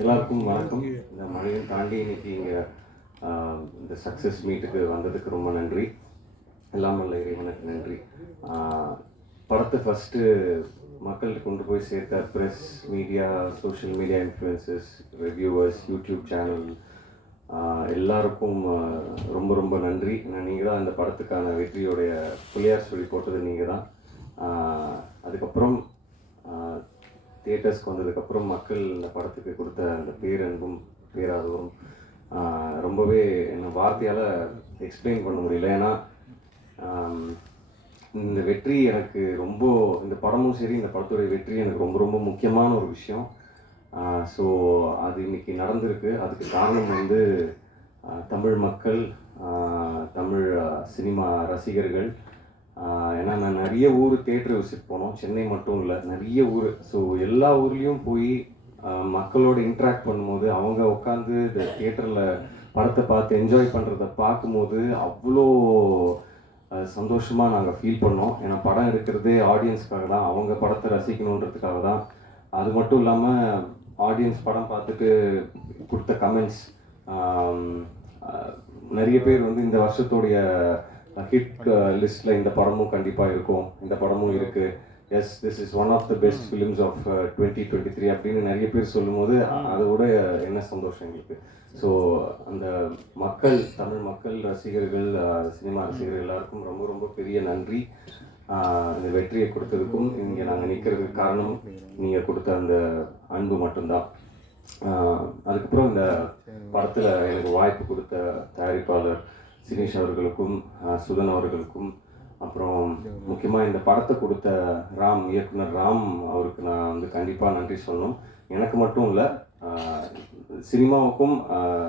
எல்லாருக்கும் வணக்கம். இந்த மழையும் தாண்டி இன்னைக்கு இங்கே இந்த சக்ஸஸ் மீட்டுக்கு வந்ததுக்கு ரொம்ப நன்றி. எல்லாம் வல்ல இறைவனுக்கு நன்றி. படத்தை ஃபஸ்ட்டு மக்கள்கிட்ட கொண்டு போய் சேர்த்த press media social media influencers reviewers YouTube channel எல்லாருக்கும் ரொம்ப ரொம்ப நன்றி. நான் நீங்கள் தான் இந்த படத்துக்கான வெற்றியோடைய புள்ளியார் சொல்லி போட்டது நீங்கள் தான் அதுக்கப்புறம் தியேட்டர்ஸ்க்கு வந்ததுக்கப்புறம் மக்கள் இந்த படத்துக்கு கொடுத்த அந்த பேரன்பும் பேராதவரும் ரொம்பவே என்ன வார்த்தையால் எக்ஸ்பிளைன் பண்ண முடியல. ஏன்னா இந்த வெற்றி எனக்கு ரொம்ப இந்த படமும் சரி இந்த படத்துடைய வெற்றி எனக்கு ரொம்ப ரொம்ப முக்கியமான ஒரு விஷயம். ஸோ அது இன்னைக்கு நடந்திருக்கு. அதுக்கு காரணம் வந்து தமிழ் மக்கள் தமிழ் சினிமா ரசிகர்கள் ஏன்னா நான் நிறைய ஊர் தேட்டர் விசிட் போனோம். சென்னை மட்டும் இல்லை நிறைய ஊர். ஸோ எல்லா ஊர்லேயும் போய் மக்களோட இன்ட்ராக்ட் பண்ணும்போது அவங்க உட்காந்து இந்த தியேட்டரில் படத்தை பார்த்து என்ஜாய் பண்ணுறத பார்க்கும்போது அவ்வளோ சந்தோஷமாக நாங்கள் ஃபீல் பண்ணோம். ஏன்னா படம் எடுக்கிறதே ஆடியன்ஸ்க்காக தான் அவங்க படத்தை ரசிக்கணுன்றதுக்காக தான். அது மட்டும் இல்லாமல் ஆடியன்ஸ் படம் பார்த்துட்டு கொடுத்த கமெண்ட்ஸ் நிறைய பேர் வந்து இந்த வருஷத்துடைய ஹிட் லிஸ்ட்டில் இந்த படமும் கண்டிப்பாக இருக்கும். இந்த படமும் இருக்குது yes this is one of the best films of twenty twenty three அப்படின்னு நிறைய பேர் சொல்லும்போது அதை விட என்ன சந்தோஷம் எங்களுக்கு. ஸோ அந்த மக்கள் தமிழ் மக்கள் ரசிகர்கள் சினிமா ரசிகர்கள் எல்லாருக்கும் ரொம்ப ரொம்ப பெரிய நன்றி. இந்த வெற்றியை கொடுத்ததுக்கும் இங்கே நாங்கள் நிற்கிறதுக்கு காரணம் நீங்கள் கொடுத்த அந்த அன்பு மட்டும்தான். அதுக்கப்புறம் இந்த படத்தில் எனக்கு வாய்ப்பு கொடுத்த தயாரிப்பாளர் சினேஷ் அவர்களுக்கும் சுதன் அவர்களுக்கும் அப்புறம் முக்கியமாக இந்த படத்தை கொடுத்த ராம் இயக்குனர் ராம் அவருக்கு நான் வந்து கண்டிப்பாக நன்றி சொல்லணும். எனக்கு மட்டும் இல்லை சினிமாவுக்கும்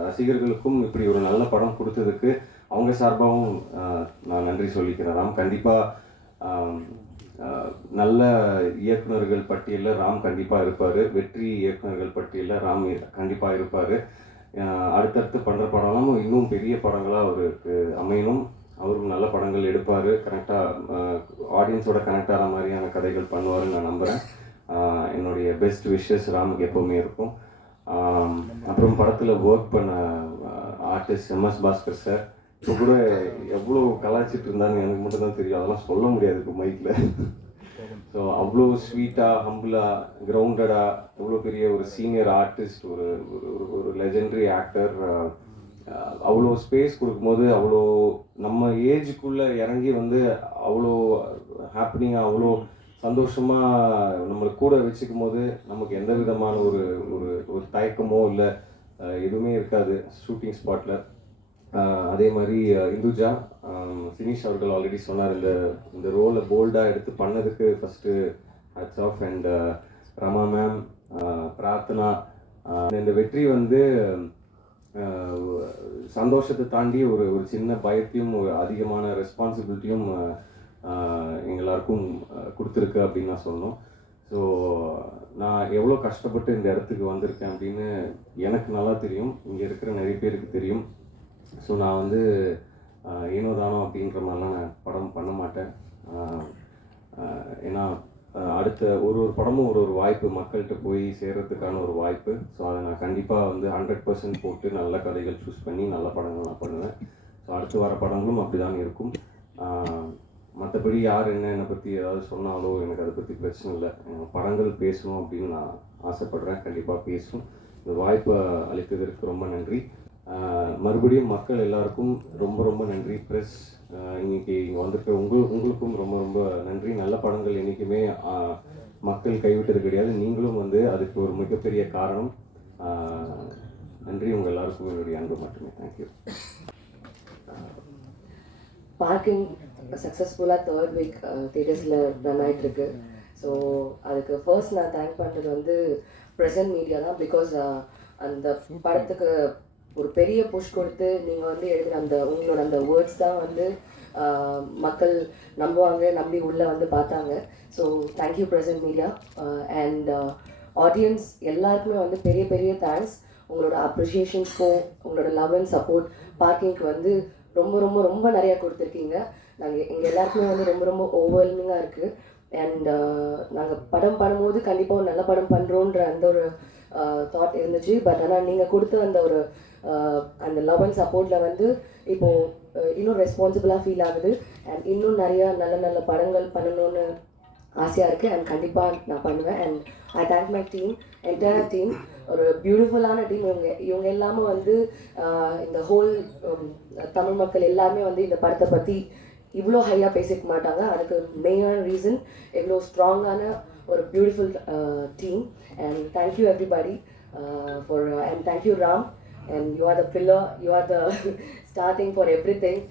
ரசிகர்களுக்கும் இப்படி ஒரு நல்ல படம் கொடுத்ததுக்கு அவங்க சார்பாகவும் நான் நன்றி சொல்லிக்கிறேன் ராம். கண்டிப்பாக நல்ல இயக்குனர்கள் பட்டியலில் ராம் கண்டிப்பாக இருப்பார். வெற்றி இயக்குனர்கள் பட்டியலில் ராம் கண்டிப்பாக இருப்பார். அடுத்தடுத்து பண்ணுற படம்லாம் இன்னும் பெரிய படங்களாக அவருக்கு அமையணும். அவரும் நல்ல படங்கள் எடுப்பார். கரெக்டாக ஆடியன்ஸோட கனெக்ட் ஆகிற மாதிரியான கதைகள் பண்ணுவாருன்னு நான் நம்புகிறேன் என்னுடைய பெஸ்ட் விஷஸ் ராமுக்கு எப்போவுமே இருக்கும். அப்புறம் படத்தில் ஒர்க் பண்ண ஆர்டிஸ்ட் எம்எஸ் பாஸ்கர் சார் இப்போ கூட எவ்வளோ கலாய்ச்சிட்டு இருந்தாங்க எனக்கு மட்டும் தான் தெரியும். அதெல்லாம் சொல்ல முடியாது இப்போ மைக்கில் ஸோ அவ்வளோ ஸ்வீட்டாக ஹம்புளாக கிரவுண்டடாக அவ்வளோ பெரிய ஒரு சீனியர் ஆர்டிஸ்ட் ஒரு ஒரு ஒரு- ஒரு லெஜெண்டரி ஆக்டர் அவ்வளோ ஸ்பேஸ் கொடுக்கும்போது அவ்வளோ நம்ம ஏஜுக்குள்ளே இறங்கி வந்து அவ்வளோ ஹாப்பினிங்காக அவ்வளோ சந்தோஷமாக நம்மளை கூட வச்சுக்கும் போது நமக்கு எந்த விதமான ஒரு ஒரு ஒரு தயக்கமோ இல்லை எதுவுமே இருக்காது ஷூட்டிங் ஸ்பாட்டில் அதே மாதிரி இந்துஜா சினிஷ் அவர்கள் ஆல்ரெடி சொன்னார் இந்த இந்த ரோலை போல்டாக எடுத்து பண்ணதுக்கு first hats off and Rama ma'am Prarthana இந்த வெற்றி வந்து சந்தோஷத்தை தாண்டி ஒரு ஒரு சின்ன பயத்தையும் ஒரு அதிகமான ரெஸ்பான்சிபிலிட்டியும் எங்களாருக்கும் கொடுத்துருக்கு அப்படின்னு நான் சொல்லணும். ஸோ நான் எவ்வளோ கஷ்டப்பட்டு இந்த இடத்துக்கு வந்திருக்கேன் அப்படின்னு எனக்கு நல்லா தெரியும். இங்கே இருக்கிற நிறைய பேருக்கு தெரியும். ஸோ நான் வந்து ஏனோ தானோ அப்படின்ற மாதிரிலாம் நான் படம் பண்ண மாட்டேன். ஏன்னா அடுத்த ஒரு ஒரு படமும் ஒரு ஒரு வாய்ப்பு மக்கள்கிட்ட போய் சேர்கிறதுக்கான ஒரு வாய்ப்பு. ஸோ அதை நான் கண்டிப்பாக வந்து ஹண்ட்ரட் பர்சன்ட் போட்டு நல்ல கதைகள் சூஸ் பண்ணி நல்ல படங்கள் நான் பண்ணுவேன். ஸோ அடுத்து வர படங்களும் அப்படி தான் இருக்கும் மற்றபடி யார் என்ன என்னை பற்றி ஏதாவது சொன்னாலோ எனக்கு அதை பற்றி பிரச்சனை இல்லை. படங்கள் பேசணும் அப்படின்னு நான் ஆசைப்படுறேன். கண்டிப்பாக பேசும் இந்த வாய்ப்பை அளித்ததற்கு ரொம்ப நன்றி. மறுபடியும் மக்கள் எல்லாருக்கும் ரொம்ப ரொம்ப நன்றி. ப்ரெஸ் இன்னைக்கு இங்கே வந்திருக்க உங்கள் உங்களுக்கும் ரொம்ப ரொம்ப நன்றி. நல்ல படங்கள் என்றைக்குமே மக்கள் கைவிட்டது கிடையாது நீங்களும் வந்து அதுக்கு ஒரு மிகப்பெரிய காரணம். நன்றி. உங்கள் எல்லாருக்கும் என்னுடைய அன்பு மட்டுமே. தேங்க்யூ பார்க்கிங் சக்ஸஸ்ஃபுல்லாக தேர்ட் வீக் தேட்டர்ஸில் ரன் ஆகிட்டுருக்கு ஸோ அதுக்கு ஃபர்ஸ்ட் நான் தேங்க் பண்ணுறது வந்து ப்ரெசன்ட் மீடியா தான் பிகாஸ் அந்த படத்துக்கு ஒரு பெரிய புஷ் கொடுத்து நீங்கள் வந்து எழுதுகிற அந்த உங்களோட அந்த வேர்ட்ஸ் தான் வந்து மக்கள் நம்புவாங்க நம்பி உள்ளே வந்து பார்த்தாங்க. So thank you press and media and audience எல்லாருக்குமே வந்து பெரிய பெரிய தேங்க்ஸ் உங்களோட அப்ரிஷியேஷன்ஸ்க்கும் உங்களோட லவ் அண்ட் சப்போர்ட் பார்க்கிங்க்கு வந்து ரொம்ப ரொம்ப ரொம்ப நிறையா கொடுத்துருக்கீங்க. நாங்கள் எங்கள் எல்லாருக்குமே வந்து ரொம்ப ரொம்ப ஓவர்வெல்மிங்காக இருக்குது அண்ட் நாங்கள் படம் பண்ணும்போது கண்டிப்பாக ஒரு நல்ல படம் பண்ணுறோன்ற அந்த ஒரு தாட் இருந்துச்சு. பட் ஆனால் நீங்கள் கொடுத்த அந்த ஒரு அந்த லவ் அண்ட் சப்போர்ட்டில் வந்து இப்போது இன்னும் ரெஸ்பான்சிபிளாக ஃபீல் ஆகுது. அண்ட் இன்னும் நிறையா நல்ல நல்ல படங்கள் பண்ணணும்னு ஆசையாக இருக்குது அண்ட் கண்டிப்பாக நான் பண்ணுவேன். And I thank my team entire team ஒரு பியூட்டிஃபுல்லான டீம் இவங்க இவங்க எல்லாமே வந்து இந்த ஹோல் um, தமிழ் மக்கள் எல்லாமே வந்து இந்த படத்தை பற்றி இவ்வளோ ஹையாக பேசிக்க மாட்டாங்க. அதுக்கு மெயினான ரீசன் இவ்வளோ ஸ்ட்ராங்கான ஒரு beautiful team and thank you everybody for and thank you Ram. And you are the pillar you are the starting for everything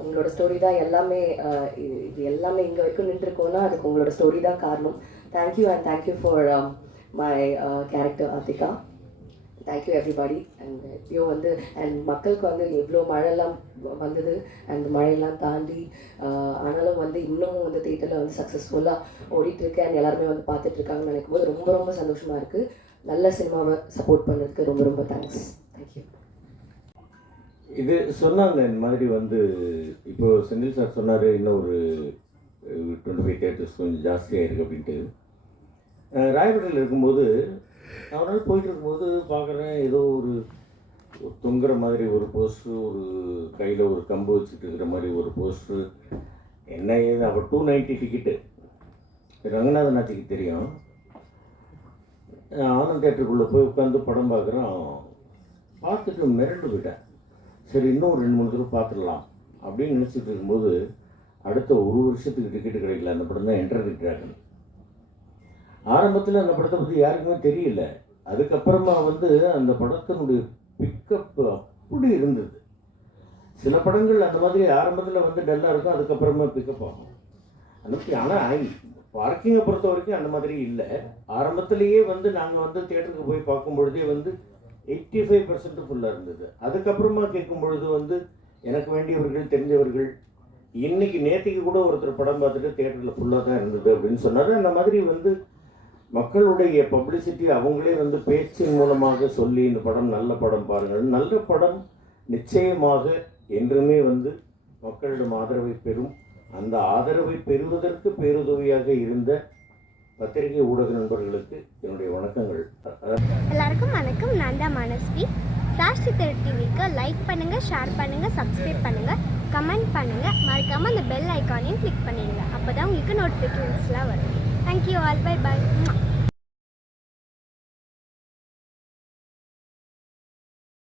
உங்களோட ஸ்டோரி தான் எல்லாமே uh, இது இது எல்லாமே இங்கே வரைக்கும் நின்றுருக்கோன்னா அதுக்கு உங்களோட ஸ்டோரி தான் காரணம். Thank you and thank you for my character Aarthika thank you everybody and இப்பயோ வந்து அண்ட் மக்களுக்கு வந்து எவ்வளோ மழைலாம் வந்தது அண்ட் மழையெல்லாம் தாண்டி uh, ஆனாலும் வந்து இன்னமும் வந்து தேட்டரில் வந்து சக்ஸஸ்ஃபுல்லாக ஓடிட்டுருக்கு அண்ட் எல்லாருமே வந்து பார்த்துட்ருக்காங்கன்னு நினைக்கும் போது ரொம்ப ரொம்ப சந்தோஷமாக இருக்குது நல்ல சினிமாவை சப்போர்ட் பண்ணதுக்கு ரொம்ப ரொம்ப தேங்க்ஸ் இது சொன்னாங்க இந்த மாதிரி வந்து இப்போ செந்தில் சார் சொன்னார் இன்னும் ஒரு டுவெண்ட்டி ஃபைவ் தேட்டர்ஸ் கொஞ்சம் ஜாஸ்தியாக இருக்குது அப்படின்ட்டு. அஹ் ராயப்பேட்டையில் இருக்கும்போது நான் ஒரு நாள் போயிட்டு இருக்கும்போது பார்க்குறேன் ஏதோ ஒரு தொங்குற மாதிரி ஒரு போஸ்ட்ரு ஒரு கையில் ஒரு கம்பு வச்சுட்டு இருக்கிற மாதிரி ஒரு போஸ்ட்ரு என்ன ஏது அப்போ டூ நைன்ட்டி டிக்கெட்டு ரங்கநாதன் ஆட்சிக்கு தெரியும். ஆனந்த் தேட்டருக்குள்ளே போய் உட்காந்து படம் பார்க்குறோம் பார்த்துட்டு மிரண்டு போயிட்டேன். சரி இன்னும் ஒரு ரெண்டு மூணு தடவை பார்த்துடலாம் அப்படின்னு நினச்சிட்டு இருக்கும்போது அடுத்த ஒரு வருஷத்துக்கு டிக்கெட்டு கிடைக்கல. அந்த படம் தான் என்டர் டிராகன் ஆரம்பத்தில் அந்த படத்தை பற்றி யாருக்குமே தெரியல. அதுக்கப்புறமா வந்து அந்த படத்தினுடைய பிக்கப் அப்படி இருந்தது. சில படங்கள் அந்த மாதிரி ஆரம்பத்தில் வந்து டல்லாக இருக்கும் அதுக்கப்புறமா பிக்கப் ஆகும். அந்த மாதிரி ஆனால் பார்க்கிங்கை பொறுத்த வரைக்கும் அந்த மாதிரி இல்லை. ஆரம்பத்திலேயே வந்து நாங்கள் வந்து தேட்டருக்கு போய் பார்க்கும் பொழுதே வந்து எயிட்டி ஃபைவ் பர்சன்ட் ஃபுல்லாக இருந்தது. அதுக்கப்புறமா கேட்கும் பொழுது வந்து எனக்கு வேண்டியவர்கள் தெரிஞ்சவர்கள் இன்னைக்கு நேற்றுக்கு கூட ஒருத்தர் படம் பார்த்துட்டு தேட்டரில் ஃபுல்லாக தான் இருந்தது அப்படின்னு சொன்னார். அந்த மாதிரி வந்து மக்களுடைய பப்ளிசிட்டி அவங்களே வந்து பேச்சின் மூலமாக சொல்லி இந்த படம் நல்ல படம் பாருங்கள். நல்ல படம் நிச்சயமாக என்றுமே வந்து மக்களிடம் ஆதரவை பெறும். அந்த ஆதரவை பெறுவதற்கு பேருதவியாக இருந்த பத்திரிகை ஊடக நண்பர்களுக்கு என்னுடைய வணக்கங்கள். எல்லாருக்கும் வணக்கம். நான் தான் மனஸ்வி. ஃப்ளாஷ் சித்தர் டிவிக்கு லைக் பண்ணுங்கள் ஷேர் பண்ணுங்கள் சப்ஸ்கிரைப் பண்ணுங்கள் கமெண்ட் பண்ணுங்கள் மறக்காமல் அந்த பெல் ஐக்கானையும் கிளிக் பண்ணிடுங்க. அப்போ தான் உங்களுக்கு நோட்டிஃபிகேஷன்ஸ்லாம் வரும். Thank you all by by